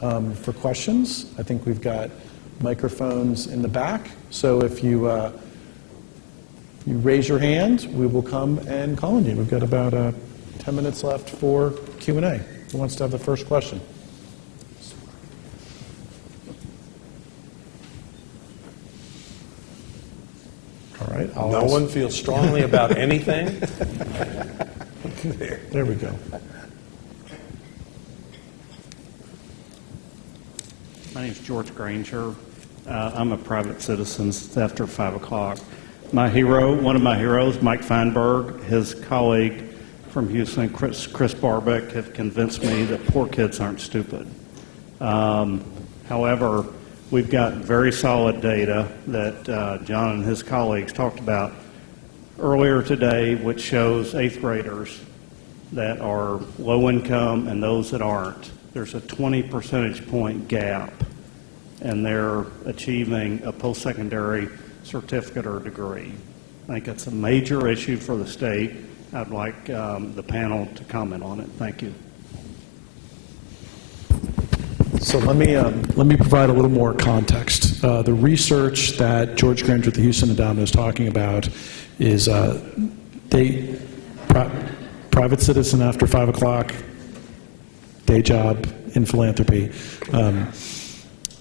for questions. I think we've got microphones in the back, so if you raise your hand, we will come and call on you. We've got about 10 minutes left for Q&A. Who wants to have the first question? All right. No one feels strongly about anything? There we go. My name is George Granger. I'm a private citizen after 5 o'clock. My hero, one of my heroes, Mike Feinberg, his colleague from Houston, Chris Barbeck, have convinced me that poor kids aren't stupid. However, we've got very solid data that John and his colleagues talked about earlier today, which shows 8th graders that are low income and those that aren't. There's a 20 percentage point gap, and they're achieving a post-secondary certificate or degree. I think it's a major issue for the state. I'd like the panel to comment on it. Thank you. So let me provide a little more context. The research that George Granger at the Houston Endowment is talking about is private citizen after 5 o'clock, day job in philanthropy.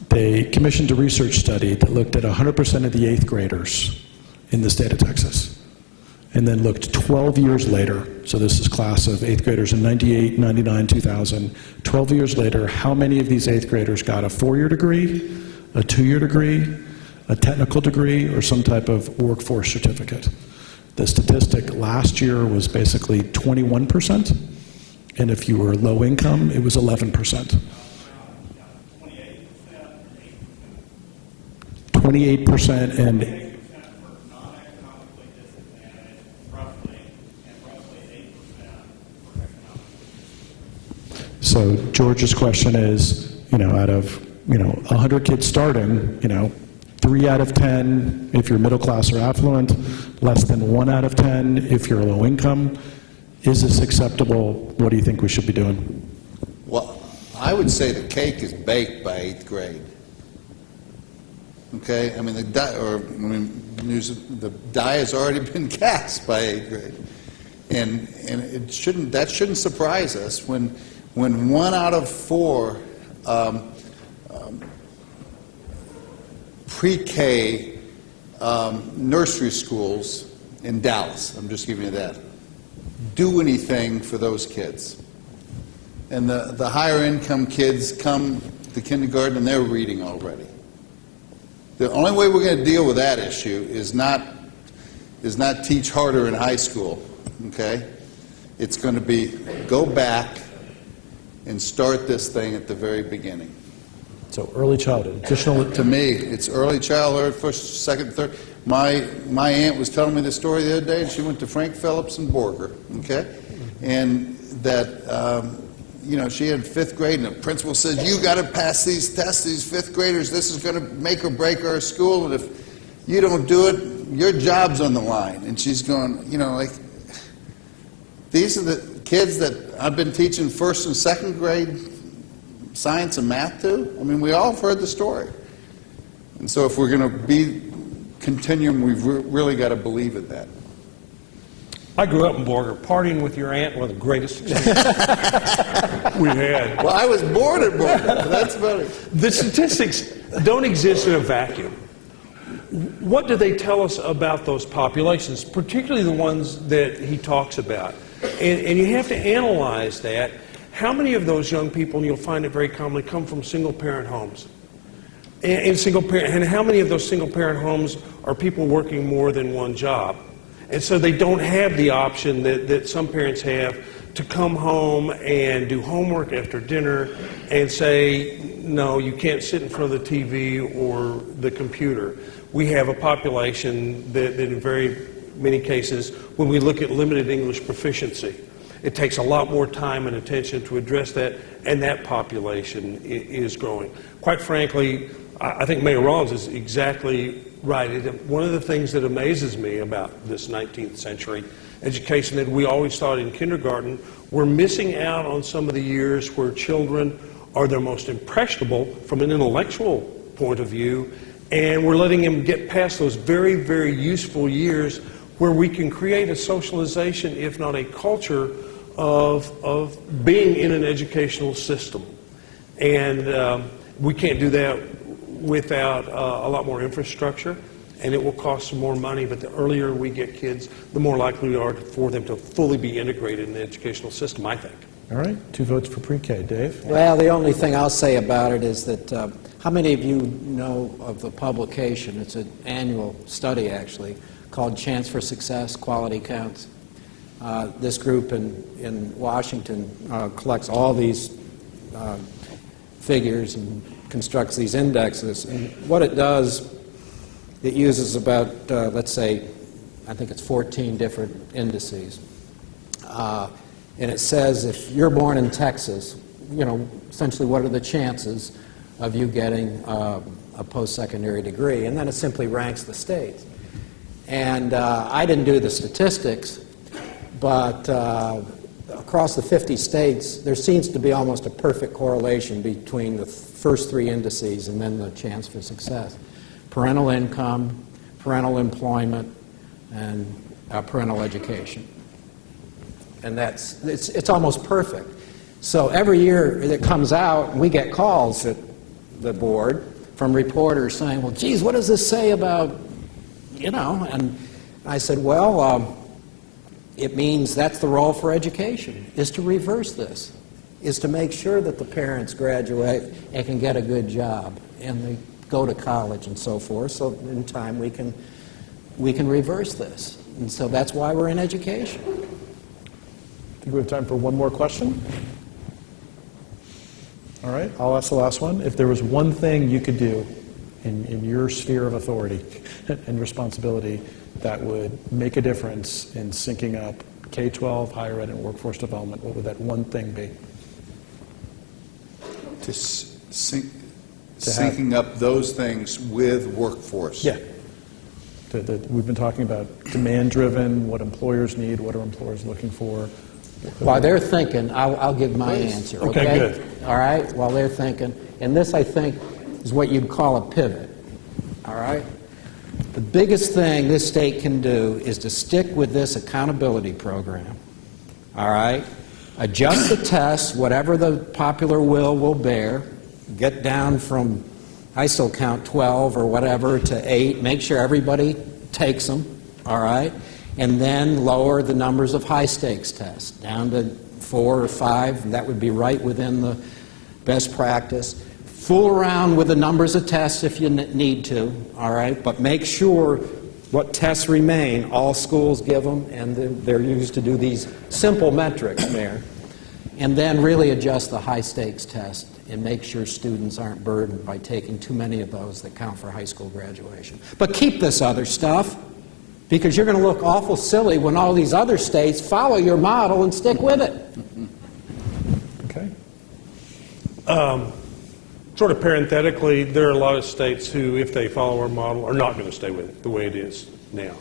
They commissioned a research study that looked at 100% of the 8th graders in the state of Texas, and then looked 12 years later, so this is class of 8th graders in 98, 99, 2000, 12 years later, how many of these 8th graders got a 4-year degree, a 2-year degree, a technical degree, or some type of workforce certificate. The statistic last year was basically 21%, and if you were low income, it was 11%. 28% and so George's question is, out of 100 kids starting, 3 out of 10 if you're middle class or affluent, less than 1 out of 10 if you're low income. Is this acceptable? What do you think we should be doing? Well, I would say the cake is baked by 8th grade. Okay, the die has already been cast by 8th grade, and that shouldn't surprise us when 1 out of 4 pre-K nursery schools in Dallas, I'm just giving you that, do anything for those kids. And the higher income kids come to kindergarten and they're reading already. The only way we're going to deal with that issue is not teach harder in high school, okay? It's going to be go back and start this thing at the very beginning. So early childhood. To me, it's early childhood, first, second, third. My aunt was telling me the story the other day, and she went to Frank Phillips and Borger, okay? And that, she had 5th grade, and the principal said, you got to pass these tests, these 5th graders. This is going to make or break our school, and if you don't do it, your job's on the line. And she's going, these are the kids that I've been teaching 1st and 2nd grade science and math to. We all have heard the story. And so if we're going to be continuum, we've really got to believe in that. I grew up in Borger. Partying with your aunt, one of the greatest experiences we had. Well, I was born in Borger. That's funny. The statistics don't exist in a vacuum. What do they tell us about those populations, particularly the ones that he talks about? And you have to analyze that. How many of those young people, and you'll find it very commonly, come from single-parent homes? And how many of those single-parent homes are people working more than one job? And so they don't have the option that some parents have to come home and do homework after dinner and say, no, you can't sit in front of the TV or the computer. We have a population that in very many cases, when we look at limited English proficiency, it takes a lot more time and attention to address that, and that population is growing. Quite frankly, I think Mayor Rawlings is exactly right. One of the things that amazes me about this 19th century education that we always thought in kindergarten, we're missing out on some of the years where children are their most impressionable from an intellectual point of view, and we're letting them get past those very, very useful years where we can create a socialization, if not a culture, of being in an educational system. And we can't do that without a lot more infrastructure, and it will cost some more money, but the earlier we get kids, the more likely we are for them to fully be integrated in the educational system, I think. All right, 2 votes for pre-K. Dave? Well, the only thing I'll say about it is that how many of you know of the publication? It's an annual study, actually, called Chance for Success, Quality Counts. This group in Washington collects all these figures and constructs these indexes. And what it does, it uses about, let's say, I think it's 14 different indices. And it says if you're born in Texas, you know, essentially what are the chances of you getting a post-secondary degree? And then it simply ranks the states. And I didn't do the statistics, but across the 50 states, there seems to be almost a perfect correlation between the first 3 indices and then the chance for success. Parental income, parental employment, and parental education. And it's almost perfect. So every year it comes out, we get calls at the board from reporters saying, well, geez, what does this say about, you know? And I said, well, it means that's the role for education, is to reverse this, is to make sure that the parents graduate and can get a good job and they go to college and so forth, so in time we can reverse this. And so that's why we're in education. I think we have time for one more question. All right, I'll ask the last one. If there was one thing you could do in your sphere of authority and responsibility that would make a difference in syncing up K-12, higher ed, and workforce development, what would that one thing be? Syncing up those things with workforce. Yeah. We've been talking about demand-driven, what employers need, what are employers looking for. While they're thinking, I'll give my answer. Okay, good. All right, while they're thinking. And this, I think, is what you'd call a pivot. All right? The biggest thing this state can do is to stick with this accountability program. All right? Adjust the tests, whatever the popular will bear. Get down from, I still count 12 or whatever, to 8. Make sure everybody takes them. All right? And then lower the numbers of high-stakes tests down to 4 or 5. That would be right within the best practice. Fool around with the numbers of tests if you need to, all right? But make sure what tests remain, all schools give them, and they're used to do these simple metrics there. And then really adjust the high-stakes test and make sure students aren't burdened by taking too many of those that count for high school graduation. But keep this other stuff, because you're going to look awful silly when all these other states follow your model and stick with it. Okay. Sort of parenthetically, there are a lot of states who, if they follow our model, are not going to stay with it the way it is now.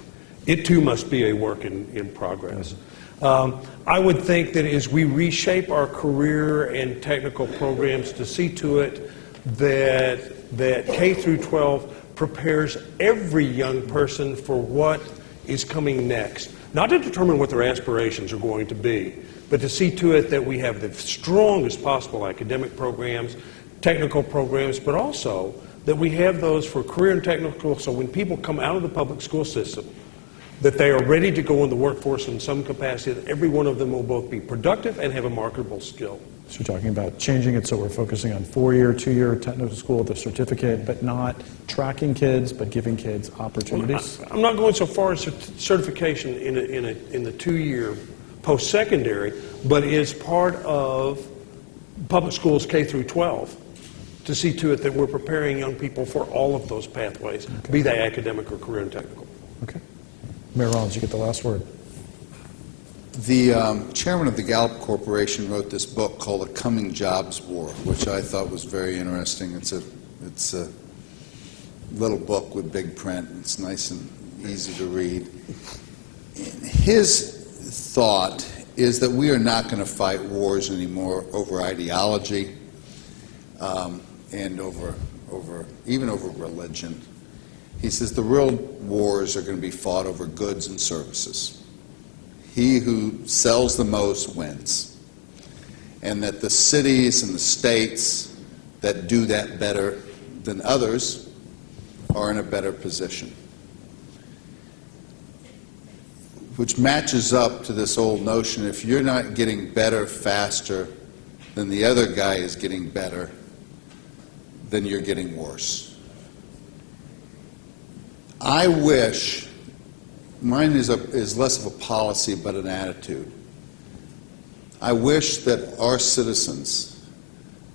It too must be a work in progress. I would think that as we reshape our career and technical programs to see to it that K through 12 prepares every young person for what is coming next, not to determine what their aspirations are going to be, but to see to it that we have the strongest possible academic programs, technical programs, but also that we have those for career and technical, so when people come out of the public school system, that they are ready to go in the workforce in some capacity, that every one of them will both be productive and have a marketable skill. So we're talking about changing it so we're focusing on 4-year, 2-year technical school with a certificate, but not tracking kids, but giving kids opportunities. I'm not going so far as certification in the 2-year post-secondary, but is part of public schools K through 12 to see to it that we're preparing young people for all of those pathways, be they academic or career and technical. Okay. Mayor Rawlings, you get the last word. The chairman of the Gallup Corporation wrote this book called The Coming Jobs War, which I thought was very interesting. It's a little book with big print. It's nice and easy to read. His thought is that we are not going to fight wars anymore over ideology. and even over religion. He says the real wars are going to be fought over goods and services. He who sells the most wins. And that the cities and the states that do that better than others are in a better position. Which matches up to this old notion, if you're not getting better faster than the other guy is getting better, then you're getting worse. I wish, mine is less of a policy but an attitude. I wish that our citizens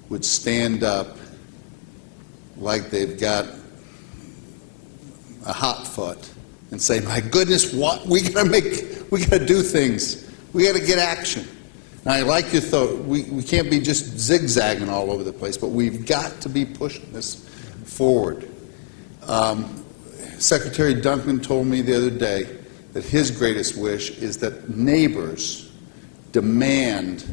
would stand up like they've got a hot foot and say, my goodness, what we gotta do things. We gotta get action. And I like your thought. We can't be just zigzagging all over the place, but we've got to be pushing this forward. Secretary Duncan told me the other day that his greatest wish is that neighbors demand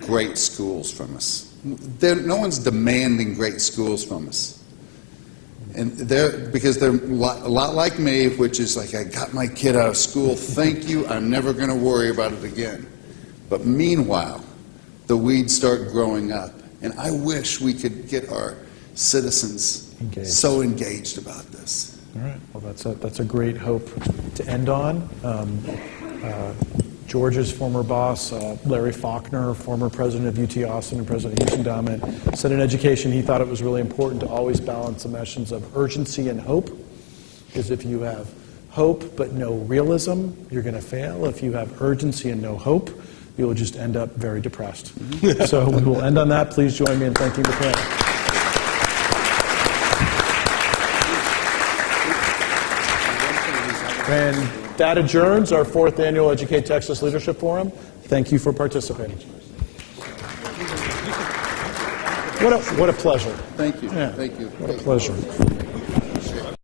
great schools from us. No one's demanding great schools from us. And because they're a lot like me, which is like, I got my kid out of school, thank you, I'm never going to worry about it again. But meanwhile, the weeds start growing up. And I wish we could get our citizens so engaged about this. All right. Well, that's a great hope to end on. George's former boss, Larry Faulkner, former president of UT Austin and president of Houston Dominant, said in education he thought it was really important to always balance the messages of urgency and hope, because if you have hope but no realism, you're going to fail. If you have urgency and no hope, you will just end up very depressed. So we will end on that. Please join me in thanking the panel. And that adjourns our 4th annual Educate Texas Leadership Forum. Thank you for participating. What a pleasure. Thank you. Yeah. Thank you. What a pleasure.